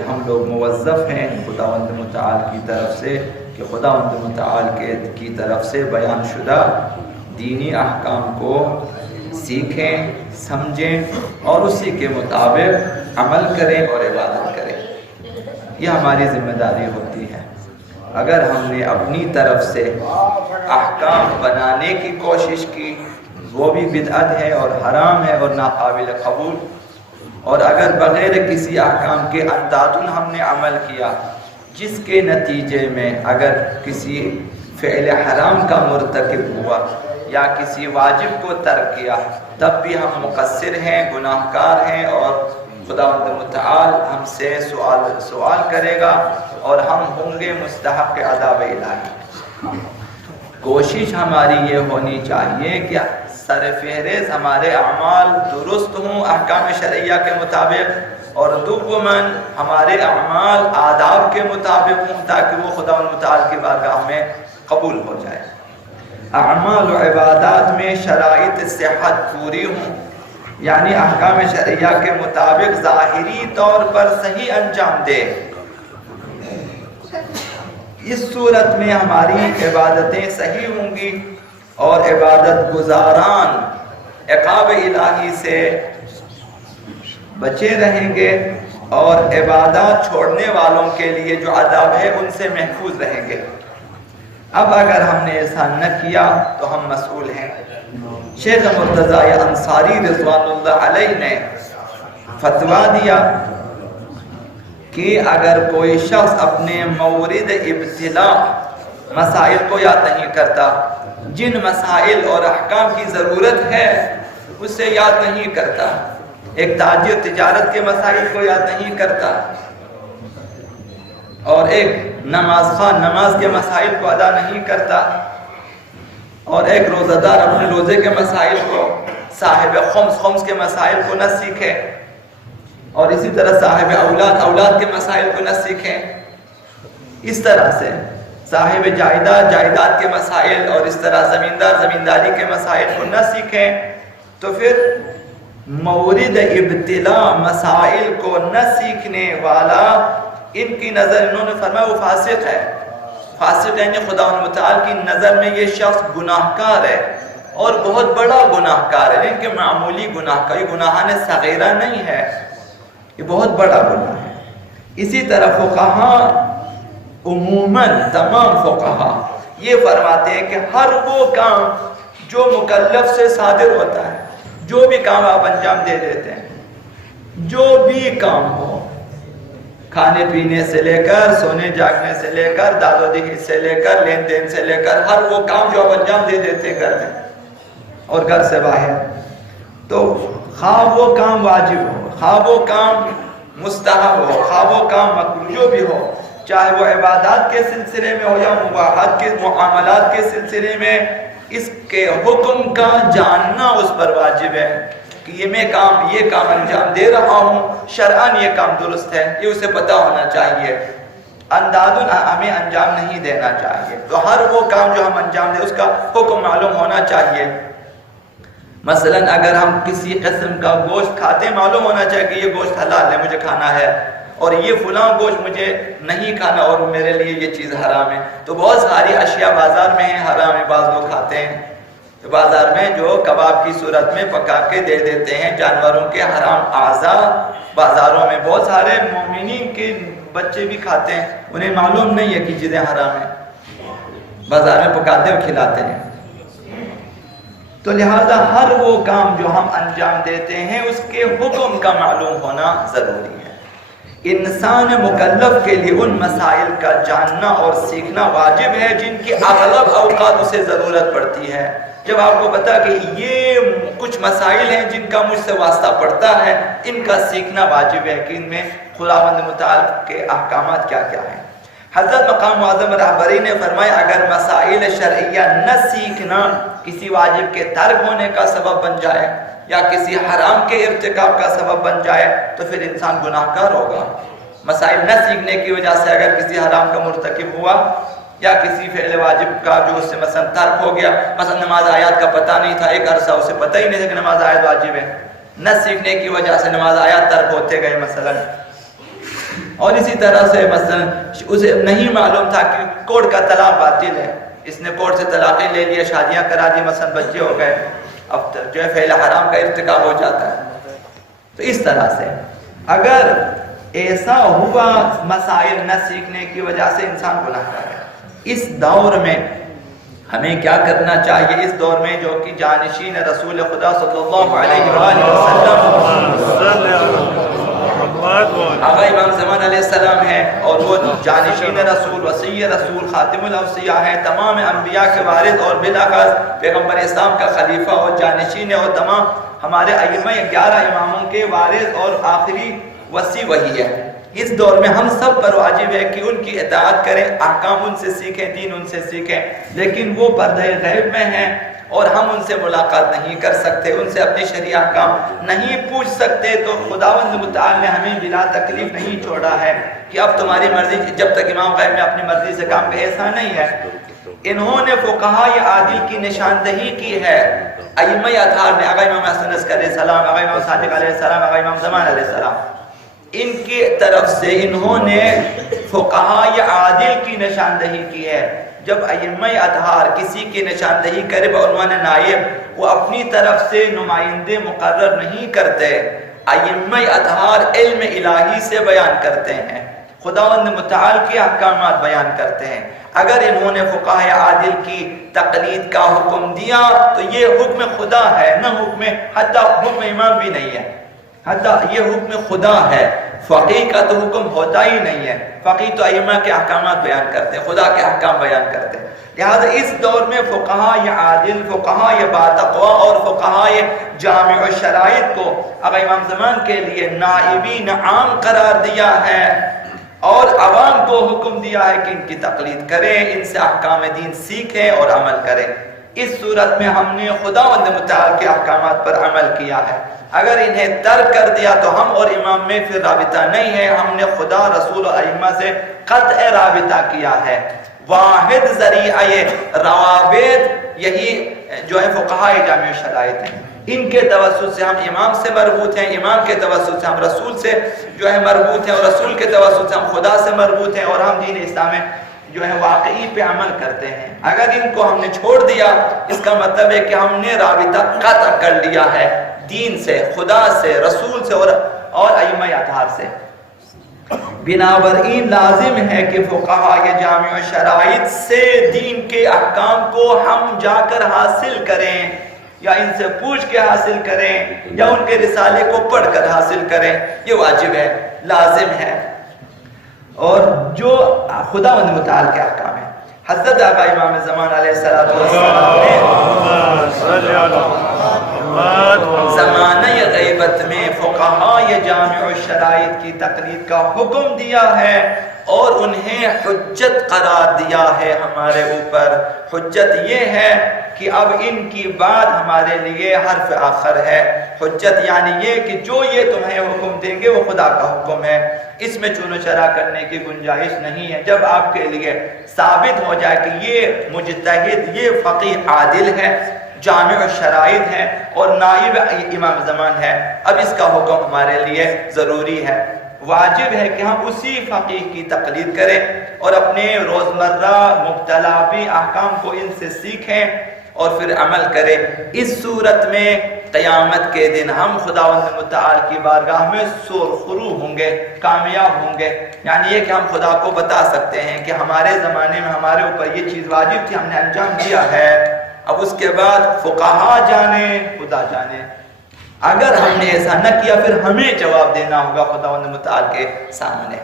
ہم لوگ موظف ہیں خداوند متعال کی طرف سے کہ خداوند متعال کی طرف سے بیان شدہ دینی احکام کو سیکھیں، سمجھیں اور اسی کے مطابق عمل کریں اور عبادت کریں۔ یہ ہماری ذمہ داری ہوتی ہے۔ اگر ہم نے اپنی طرف سے احکام بنانے کی کوشش کی وہ بھی بدعت ہے اور حرام ہے اور ناقابل قبول، اور اگر بغیر کسی احکام کے اندادن ہم نے عمل کیا جس کے نتیجے میں اگر کسی فعل حرام کا مرتکب ہوا یا کسی واجب کو ترک کیا تب بھی ہم مقصر ہیں، گناہ گار ہیں، اور خداوند متعال ہم سے سوال کرے گا اور ہم ہوں گے مستحق عذاب الہی۔ کوشش ہماری یہ ہونی چاہیے کہ سر فہرست ہمارے اعمال درست ہوں احکام شرعیہ کے مطابق، اور دوماً ہمارے اعمال آداب کے مطابق ہوں تاکہ وہ خداوند متعال کی بارگاہ میں قبول ہو جائے۔ اعمال و عبادات میں شرائط صحت پوری ہوں، یعنی احکام شرعیہ کے مطابق ظاہری طور پر صحیح انجام دے۔ اس صورت میں ہماری عبادتیں صحیح ہوں گی اور عبادت گزاران عقاب الہی سے بچے رہیں گے، اور عبادات چھوڑنے والوں کے لیے جو عذاب ہے ان سے محفوظ رہیں گے۔ اب اگر ہم نے ایسا نہ کیا تو ہم مسئول ہیں۔ شیخ مرتضی انصاری رضوان اللہ علیہ نے فتویٰ دیا کہ اگر کوئی شخص اپنے مورد ابتلاء مسائل کو یاد نہیں کرتا، جن مسائل اور احکام کی ضرورت ہے اسے یاد نہیں کرتا، ایک تاجر تجارت کے مسائل کو یاد نہیں کرتا، اور ایک نماز خواہ نماز کے مسائل کو ادا نہیں کرتا، اور ایک روزہ دار اپنے روزے کے مسائل کو، صاحب خمس کے مسائل کو نہ سیکھے، اور اسی طرح صاحب اولاد کے مسائل کو نہ سیکھیں، اس طرح سے صاحب جائیداد کے مسائل اور اس طرح زمینداری کے مسائل کو نہ سیکھیں، تو پھر مورد ابتلاء مسائل کو نہ سیکھنے والا ان کی نظر انہوں نے فرمایا وہ فاسق ہے۔ فاسق یعنی خداوند متعال کی نظر میں یہ شخص گناہگار ہے، اور بہت بڑا گناہگار ہے، لیکن معمولی گناہ کا یہ گناہان صغیرہ نہیں ہے، یہ بہت بڑا گناہ ہے۔ اسی طرح فقہا عموماً تمام فقہا یہ فرماتے ہیں کہ ہر وہ کام جو مکلف سے صادر ہوتا ہے، جو بھی کام آپ انجام دے دیتے ہیں، جو بھی کام ہو، کھانے پینے سے لے کر سونے جاگنے سے لے کر داد و دہی سے لے کر لین دین سے لے کر ہر وہ کام جو آپ انجام دے دیتے ہیں گھر میں اور گھر سے باہر، تو خواہ وہ کام واجب ہو، خواہ وہ کام مستحب ہو، خواہ وہ کام مکروہ جو بھی ہو، چاہے وہ عبادات کے سلسلے میں ہو یا مباحات کے معاملات کے سلسلے میں، اس کے حکم کا جاننا اس پر واجب ہے کہ یہ کام انجام دے رہا ہوں، شرعاً یہ کام درست ہے، یہ اسے پتہ ہونا چاہیے، اندادن ہمیں انجام نہیں دینا چاہیے۔ تو ہر وہ کام جو ہم انجام دیں اس کا حکم معلوم ہونا چاہیے۔ مثلا اگر ہم کسی قسم کا گوشت کھاتے ہیں، معلوم ہونا چاہیے کہ یہ گوشت حلال ہے، مجھے کھانا ہے، اور یہ فلاں گوشت مجھے نہیں کھانا اور میرے لیے یہ چیز حرام ہے۔ تو بہت ساری اشیاء بازار میں ہیں حرام ہے، بعض لوگ کھاتے ہیں، بازار میں جو کباب کی صورت میں پکا کے دے دیتے ہیں جانوروں کے حرام اعضاء، بازاروں میں بہت سارے مومنین کے بچے بھی کھاتے ہیں، انہیں معلوم نہیں ہے کہ چیزیں حرام ہیں، بازار میں پکاتے اور کھلاتے ہیں۔ تو لہذا ہر وہ کام جو ہم انجام دیتے ہیں اس کے حکم کا معلوم ہونا ضروری ہے۔ انسان مکلف کے لیے ان مسائل کا جاننا اور سیکھنا واجب ہے جن کی اغلب اوقات اسے ضرورت پڑتی ہے۔ جب آپ کو پتا کہ یہ کچھ مسائل ہیں جن کا مجھ سے واسطہ پڑتا ہے، ان کا سیکھنا واجب ہے کہ ان میں خداوند متعال کے احکامات کیا کیا ہیں۔ حضرت مقام معظم رہبری نے فرمایا اگر مسائل شرعیہ نہ سیکھنا کسی واجب کے ترک ہونے کا سبب بن جائے یا کسی حرام کے ارتکاب کا سبب بن جائے تو پھر انسان گناہگار ہوگا۔ مسائل نہ سیکھنے کی وجہ سے اگر کسی حرام کا مرتکب ہوا یا کسی فعل واجب کا جو اس سے مثلا ترک ہو گیا، مثلا نماز آیات کا پتہ نہیں تھا، ایک عرصہ اسے پتہ ہی نہیں تھا کہ نماز آیات واجب ہے، نہ سیکھنے کی وجہ سے نماز آیات ترک ہوتے گئے مثلا، اور اسی طرح سے مثلا اسے نہیں معلوم تھا کہ کورٹ کا طلاق باطل ہے، اس نے کورٹ سے طلاقیں لے لیا، شادیاں کرا دی، مثلا بچے ہو گئے، اب جو ہے فعل حرام کا ارتکاب ہو جاتا ہے۔ تو اس طرح سے اگر ایسا ہوا مسائل نہ سیکھنے کی وجہ سے انسان گناہگار ہے۔ اس دور میں ہمیں کیا کرنا چاہیے؟ اس دور میں جو کہ جانشین رسول خدا صلی اللہ علیہ وآلہ وسلم آقا امام زمان علیہ السلام ہے، اور وہ جانشین رسول، وصی رسول، خاتم الاوصیاء ہے، تمام انبیاء کے وارث اور بلاخص پیغمبر اسلام کا خلیفہ اور جانشین ہے، اور تمام ہمارے ائمہ 11 اماموں کے وارث اور آخری وصی وہی ہے۔ اس دور میں ہم سب پر واجب ہے کہ ان کی اطاعت کریں، احکام ان سے سیکھیں، دین ان سے سیکھیں، لیکن وہ پردہ غیب میں ہیں اور ہم ان سے ملاقات نہیں کر سکتے، ان سے اپنے شرعی احکام نہیں پوچھ سکتے۔ تو خداوند متعال نے ہمیں بلا تکلیف نہیں چھوڑا ہے کہ اب تمہاری مرضی، جب تک امام غیب میں اپنی مرضی سے کام کرے، ایسا نہیں ہے۔ انہوں نے فقہاء عادل کی نشاندہی کی ہے، ائمہ اطہار نے، آقا امام حسن عسکری علیہ السلام، آقا امام صادق علیہ السلام، آقا امام زمان علیہ السلام، ان کی طرف سے انہوں نے فقہاء عادل کی نشاندہی کی ہے۔ جب ائمہ اطہار کسی کی نشاندہی کرے بعنوان نائب، وہ اپنی طرف سے نمائندے مقرر نہیں کرتے، ائمہ اطہار علم الہی سے بیان کرتے ہیں، خداوند متعال کے احکامات بیان کرتے ہیں۔ اگر انہوں نے فقہاء عادل کی تقلید کا حکم دیا تو یہ حکم خدا ہے، نہ حکم، حتی حکم امام بھی نہیں ہے، حتی یہ حکم خدا ہے۔ فقیہ کا تو حکم ہوتا ہی نہیں ہے، فقیہ تو ائمہ کے احکامات بیان کرتے ہیں، خدا کے احکام بیان کرتے ہیں۔ لہذا اس دور میں فقہاء عادل، فقہاء باتقوا اور فقہاء جامع الشرائط کو آقا امام زمان کے لیے نائبین عام قرار دیا ہے، اور عوام کو حکم دیا ہے کہ ان کی تقلید کریں، ان سے احکام دین سیکھیں اور عمل کریں۔ اس صورت میں ہم نے خداوند متعال کے احکامات پر عمل کیا ہے۔ اگر انہیں ترک کر دیا تو ہم اور امام میں پھر رابطہ نہیں ہے، ہم نے خدا، رسول اور ائمہ سے قطع رابطہ کیا ہے۔ واحد ذریعہ روابط یہی جو ہے فقہاء جامع شرائط ہیں، ان کے توسط سے ہم امام سے مربوط ہیں، امام کے توسط سے ہم رسول سے جو ہے مربوط ہیں، اور رسول کے توسط سے ہم خدا سے مربوط ہیں، اور ہم دین اسلام میں جو ہے واقعی پہ عمل کرتے ہیں۔ اگر ان کو ہم نے چھوڑ دیا، اس کا مطلب ہے کہ ہم نے رابطہ قطع کر لیا ہے دین سے، خدا سے، رسول سے اور ائمہ اطہار سے۔ بنابراین لازم ہے کہ فقہاء جامع شرائط سے دین کے احکام کو ہم جا کر حاصل کریں، یا ان سے پوچھ کے حاصل کریں، یا ان کے رسالے کو پڑھ کر حاصل کریں، یہ واجب ہے، لازم ہے۔ اور جو خداوند متعال کے احکام ہیں، حضرت آقا امام زمان علیہ السلام نے زمانہ غیبت میں فقہاء جامع الشرائط کی تقلید کا حکم دیا ہے، اور انہیں حجت قرار دیا ہے ہمارے اوپر۔ حجت یہ ہے کہ اب ان کی بات ہمارے لیے حرف آخر ہے۔ حجت یعنی یہ کہ جو یہ تمہیں حکم دیں گے وہ خدا کا حکم ہے، اس میں چون و چرا کرنے کی گنجائش نہیں ہے۔ جب آپ کے لیے ثابت ہو جائے کہ یہ مجتہد، یہ فقیہ عادل ہے، جامع الشرائط ہے اور نائب امام زمان ہے، اب اس کا حکم ہمارے لیے ضروری ہے، واجب ہے کہ ہم اسی فقیہ کی تقلید کریں اور اپنے روزمرہ مختلفی احکام کو ان سے سیکھیں اور پھر عمل کریں۔ اس صورت میں قیامت کے دن ہم خداوند متعال کی بارگاہ میں سرخرو ہوں گے، کامیاب ہوں گے۔ یعنی یہ کہ ہم خدا کو بتا سکتے ہیں کہ ہمارے زمانے میں ہمارے اوپر یہ چیز واجب تھی، ہم نے انجام دیا ہے، اب اس کے بعد فقہاء جانے، خدا جانے۔ اگر ہم نے ایسا نہ کیا پھر ہمیں جواب دینا ہوگا خداوند متعال کے سامنے۔